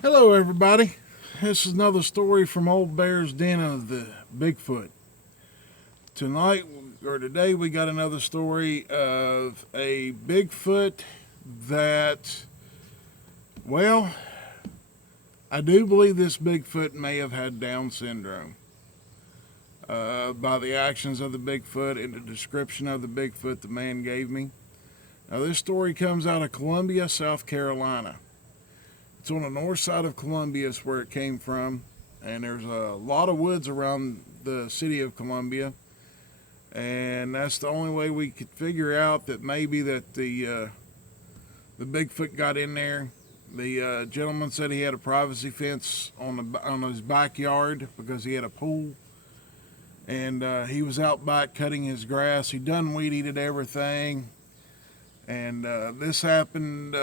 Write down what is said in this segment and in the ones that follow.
Hello, everybody. This is another story from Old Bear's Den of the Bigfoot. Tonight, or today, we got another story of a Bigfoot that, well, I do believe this Bigfoot may have had Down syndrome. By the actions of the Bigfoot and the description of the Bigfoot the man gave me. Now, this story comes out of Columbia, South Carolina. It's on the north side of Columbia, is where it came from, and there's a lot of woods around the city of Columbia, and that's the only way we could figure out that maybe that the Bigfoot got in there. The gentleman said he had a privacy fence on his backyard because he had a pool, and he was out back cutting his grass. He done weed eated everything, and this happened.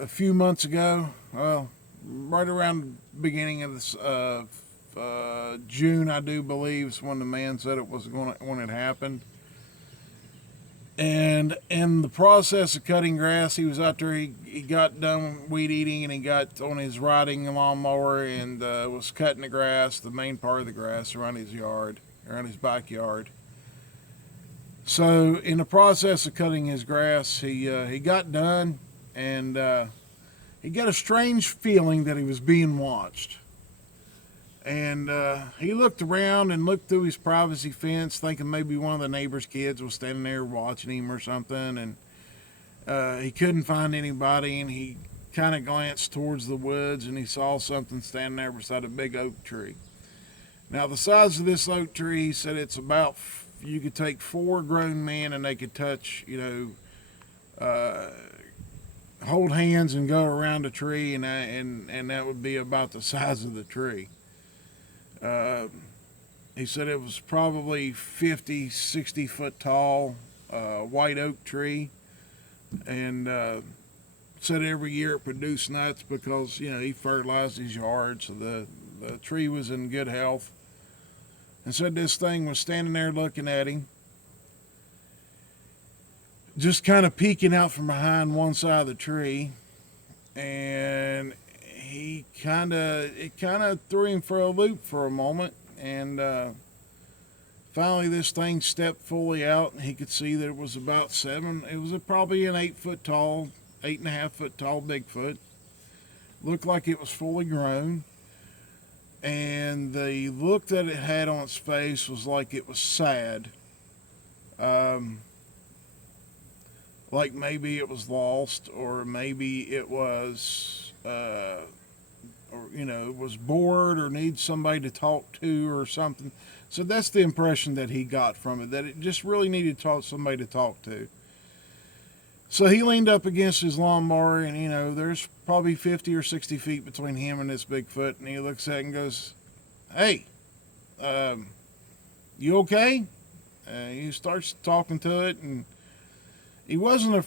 A few months ago, well, right around the beginning of this June, I do believe, is when the man said it was going to, when it happened. And in the process of cutting grass, he was out there. He got done weed eating, and he got on his riding lawnmower and was cutting the grass, the main part of the grass around his yard, around his backyard. So in the process of cutting his grass, he got done, and he got a strange feeling that he was being watched. And he looked around and looked through his privacy fence, thinking maybe one of the neighbor's kids was standing there watching him or something. And he couldn't find anybody, and he kind of glanced towards the woods, and he saw something standing there beside a big oak tree. Now, the size of this oak tree, he said it's about, you could take four grown men and they could touch, hold hands and go around a tree, and that would be about the size of the tree. Uh, he said it was probably 50, 60 foot tall, white oak tree, and said every year it produced nuts because he fertilized his yard, so the tree was in good health. And said this thing was standing there looking at him, just kind of peeking out from behind one side of the tree, and it kind of threw him for a loop for a moment, and finally this thing stepped fully out, and he could see that it was about it was probably an 8 foot tall, 8.5 foot tall Bigfoot. Looked like it was fully grown, and the look that it had on its face was like it was sad. Um, like maybe it was lost, or maybe it was or was bored or needs somebody to talk to or something. So that's the impression that he got from it, that it just really needed somebody to talk to. So he leaned up against his lawnmower, and there's probably 50 or 60 feet between him and this Bigfoot, and he looks at it and goes, "Hey, um, you okay?" He starts talking to it, and he was a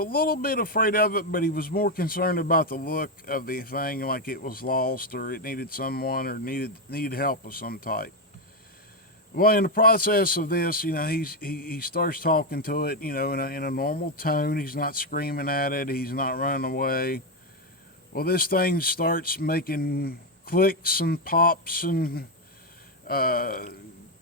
little bit afraid of it, but he was more concerned about the look of the thing, like it was lost or it needed someone or needed help of some type. Well, in the process of this, he starts talking to it, in a normal tone. He's not screaming at it. He's not running away. Well, this thing starts making clicks and pops and uh,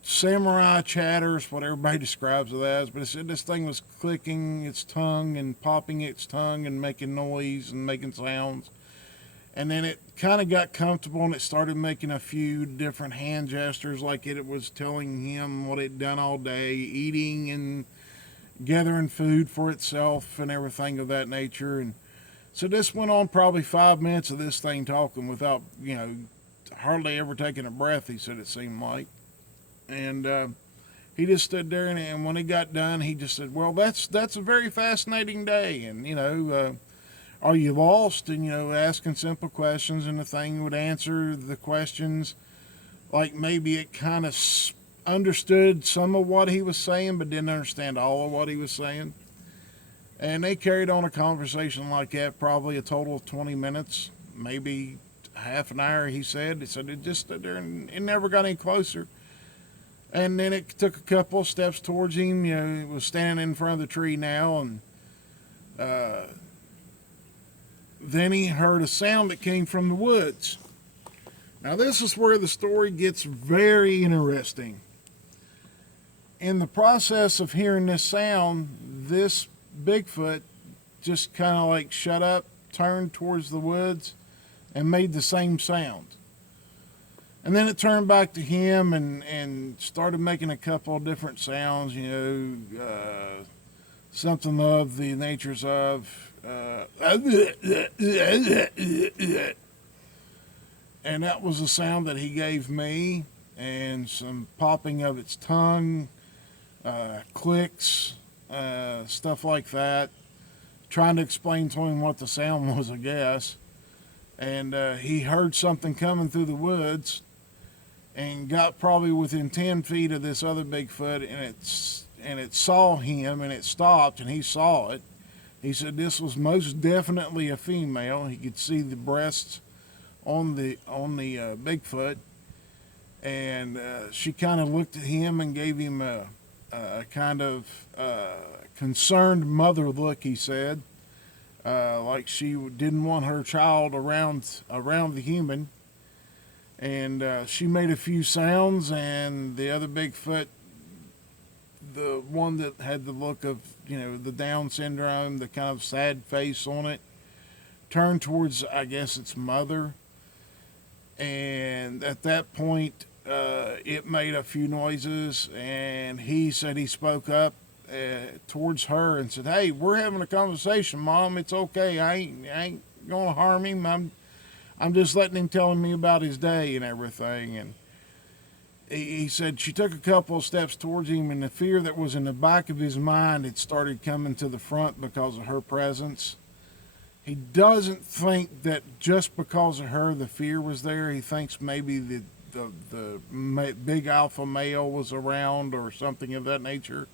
samurai chatters, what everybody describes it as. But it said this thing was clicking its tongue and popping its tongue and making noise and making sounds. And then it kind of got comfortable, and it started making a few different hand gestures, like it was telling him what it'd done all day, eating and gathering food for itself and everything of that nature. And so this went on probably 5 minutes of this thing talking without, hardly ever taking a breath, he said it seemed like. And he just stood there, and when he got done, he just said, "Well, that's a very fascinating day, and are you lost?" And asking simple questions, and the thing would answer the questions like maybe it kind of understood some of what he was saying, but didn't understand all of what he was saying. And they carried on a conversation like that, probably a total of 20 minutes, maybe half an hour. He said it just stood there, and it never got any closer. And then it took a couple of steps towards him. It was standing in front of the tree now, and then he heard a sound that came from the woods. Now, this is where the story gets very interesting. In the process of hearing this sound, this Bigfoot just kind of like shut up, turned towards the woods, and made the same sound. And then it turned back to him and started making a couple of different sounds, something of the natures of, and that was the sound that he gave me, and some popping of its tongue, clicks, stuff like that. Trying to explain to him what the sound was, I guess. And he heard something coming through the woods and got probably within 10 feet of this other Bigfoot, and it saw him, and it stopped, and he saw it. He said this was most definitely a female. He could see the breasts on the Bigfoot, and she kind of looked at him and gave him a kind of concerned mother look. He said, like she didn't want her child around the human, and she made a few sounds, and the other Bigfoot, the one that had the look of the Down syndrome, the kind of sad face on it, turned towards, I guess, its mother. And at that point, it made a few noises, and he said he spoke up towards her and said, "Hey, we're having a conversation, Mom. It's okay. I ain't gonna harm him. I'm just letting him tell me about his day and everything." And he said she took a couple of steps towards him, and the fear that was in the back of his mind had started coming to the front because of her presence. He doesn't think that just because of her the fear was there. He thinks maybe the big alpha male was around or something of that nature,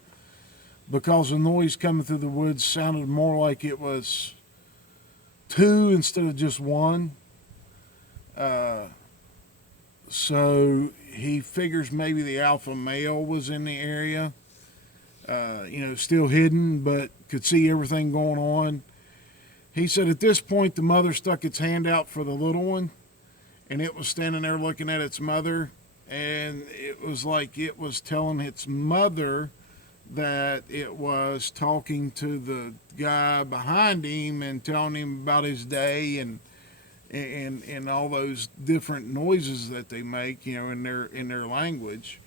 because the noise coming through the woods sounded more like it was two instead of just one. So he figures maybe the alpha male was in the area, still hidden, but could see everything going on. He said at this point the mother stuck its hand out for the little one, and it was standing there looking at its mother, and it was like it was telling its mother that it was talking to the guy behind him and telling him about his day and all those different noises that they make, in their language.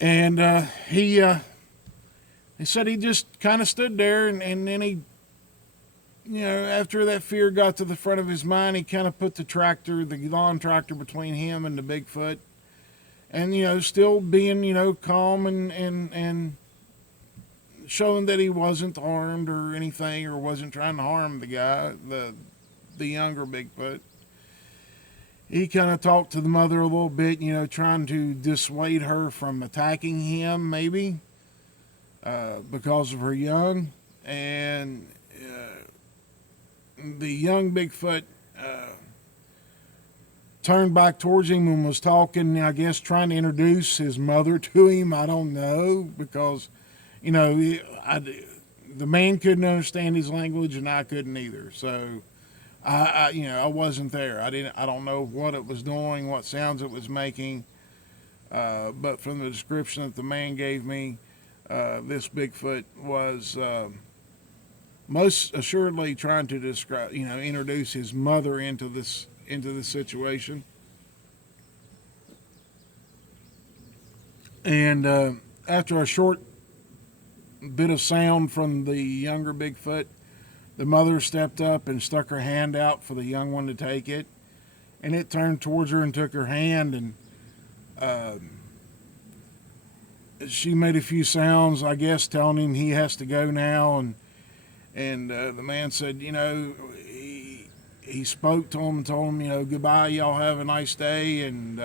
And he said he just kind of stood there, and then he, after that fear got to the front of his mind, he kind of put the lawn tractor between him and the Bigfoot, and still being calm and showing that he wasn't armed or anything, or wasn't trying to harm the guy, the younger Bigfoot. He kind of talked to the mother a little bit, trying to dissuade her from attacking him, maybe, because of her young. And the young Bigfoot turned back towards him and was talking, I guess, trying to introduce his mother to him. I don't know, because, the man couldn't understand his language, and I couldn't either. So I wasn't there. I don't know what it was doing, what sounds it was making. But from the description that the man gave me, this Bigfoot was most assuredly trying to describe, introduce his mother into this situation. And after a short bit of sound from the younger Bigfoot, the mother stepped up and stuck her hand out for the young one to take it, and it turned towards her and took her hand, and she made a few sounds, I guess, telling him he has to go now. And the man said, he spoke to him and told him, goodbye, y'all have a nice day, and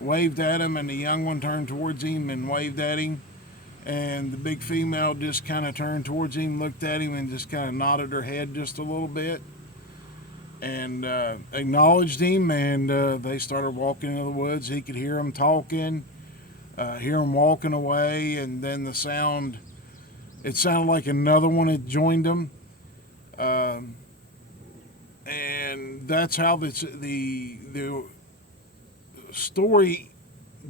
waved at him, and the young one turned towards him and waved at him. And the big female just kind of turned towards him, looked at him, and just kind of nodded her head just a little bit, and acknowledged him. And they started walking into the woods. He could hear them talking, hear them walking away, and then it sounded like another one had joined them. Um, and that's how the story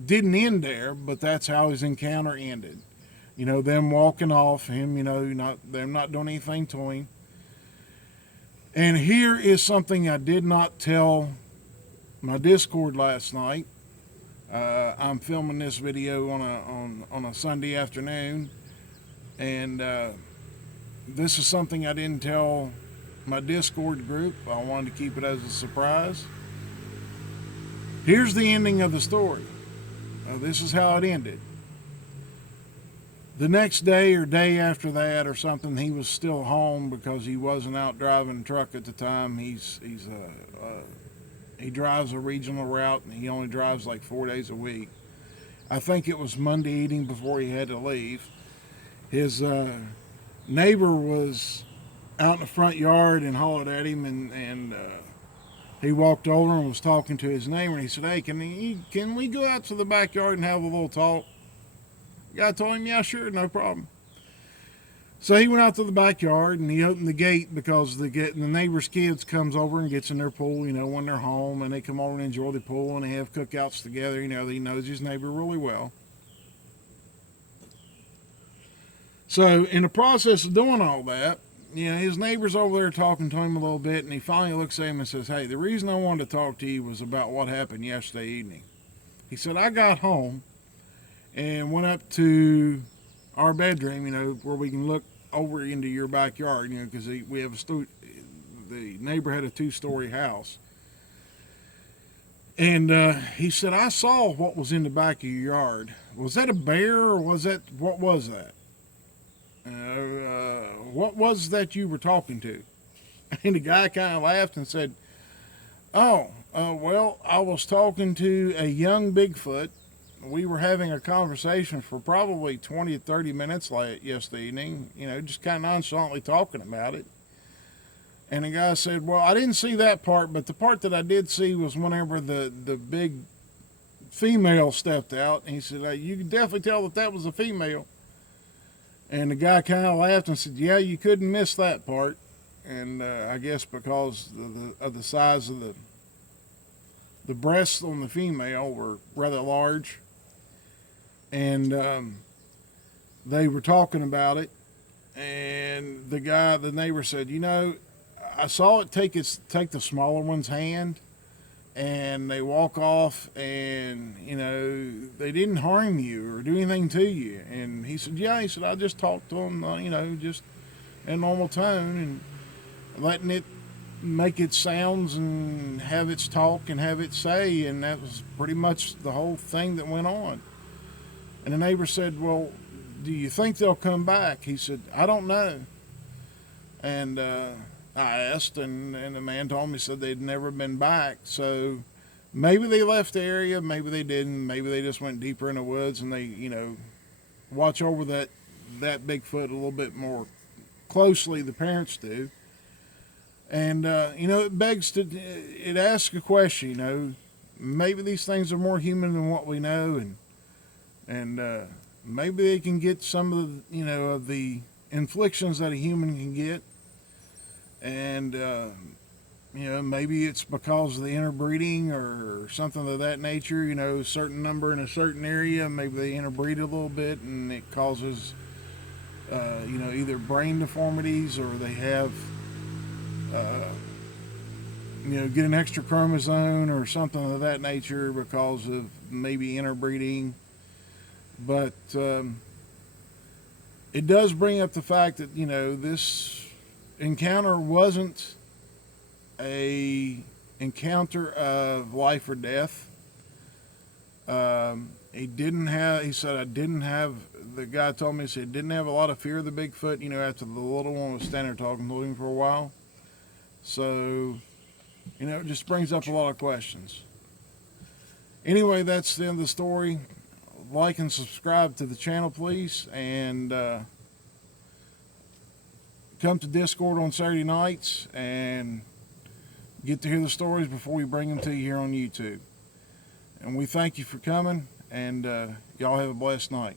didn't end there, but that's how his encounter ended. You know, them walking off, him, you know, them not doing anything to him. And here is something I did not tell my Discord last night. I'm filming this video on a Sunday afternoon, and this is something I didn't tell my Discord group. I wanted to keep it as a surprise. Here's the ending of the story. This is how it ended. The next day or day after that or something, he was still home because he wasn't out driving a truck at the time. He drives a regional route, and he only drives like 4 days a week. I think it was Monday evening before he had to leave. His neighbor was out in the front yard and hollered at him, and he walked over and was talking to his neighbor, and he said, "Hey, can we go out to the backyard and have a little talk?" The guy told him, "Yeah, sure, no problem." So he went out to the backyard, and he opened the gate because the neighbor's kids comes over and gets in their pool, you know, when they're home, and they come over and enjoy the pool, and they have cookouts together. You know, he knows his neighbor really well. So in the process of doing all that, you know, his neighbor's over there talking to him a little bit, and he finally looks at him and says, "Hey, the reason I wanted to talk to you was about what happened yesterday evening." He said, "I got home and went up to our bedroom, you know, where we can look over into your backyard, you know, because we have the neighbor had a 2-story house. And he said, I saw what was in the back of your yard. Was that a bear, or what was that? What was that you were talking to?" And the guy kind of laughed and said, well, I was talking to a young Bigfoot. We were having a conversation for probably 20 to 30 minutes yesterday evening, you know, just kind of nonchalantly talking about it. And the guy said, "Well, I didn't see that part, but the part that I did see was whenever the big female stepped out." And he said, "You can definitely tell that was a female." And the guy kind of laughed and said, "Yeah, you couldn't miss that part." And I guess because of the size of the breasts on the female were rather large. And they were talking about it, and the neighbor said, "You know, I saw it take the smaller one's hand, and they walk off, and you know, they didn't harm you or do anything to you." And he said, "Yeah," he said, "I just talked to them, you know, just in normal tone and letting it make its sounds and have its talk and have its say, and that was pretty much the whole thing that went on." And the neighbor said, "Well, do you think they'll come back?" He said, "I don't know." And I asked, and the man told me, said they'd never been back. So maybe they left the area, maybe they didn't, maybe they just went deeper in the woods, and they, you know, watch over that Bigfoot a little bit more closely, the parents do. And you know, it asks a question, you know, maybe these things are more human than what we know, and maybe they can get some of the, you know, of the inflictions that a human can get. And you know, maybe it's because of the interbreeding or something of that nature, you know, a certain number in a certain area, maybe they interbreed a little bit, and it causes you know, either brain deformities, or they have you know, get an extra chromosome or something of that nature because of maybe interbreeding. But it does bring up the fact that, you know, this encounter wasn't a encounter of life or death. He said, I didn't have, the guy told me, he said, didn't have a lot of fear of the Bigfoot, you know, after the little one was standing there talking to him for a while. So, you know, it just brings up a lot of questions. Anyway, that's the end of the story. Like and subscribe to the channel, please, and come to Discord on Saturday nights and get to hear the stories before we bring them to you here on YouTube. And we thank you for coming, and y'all have a blessed night.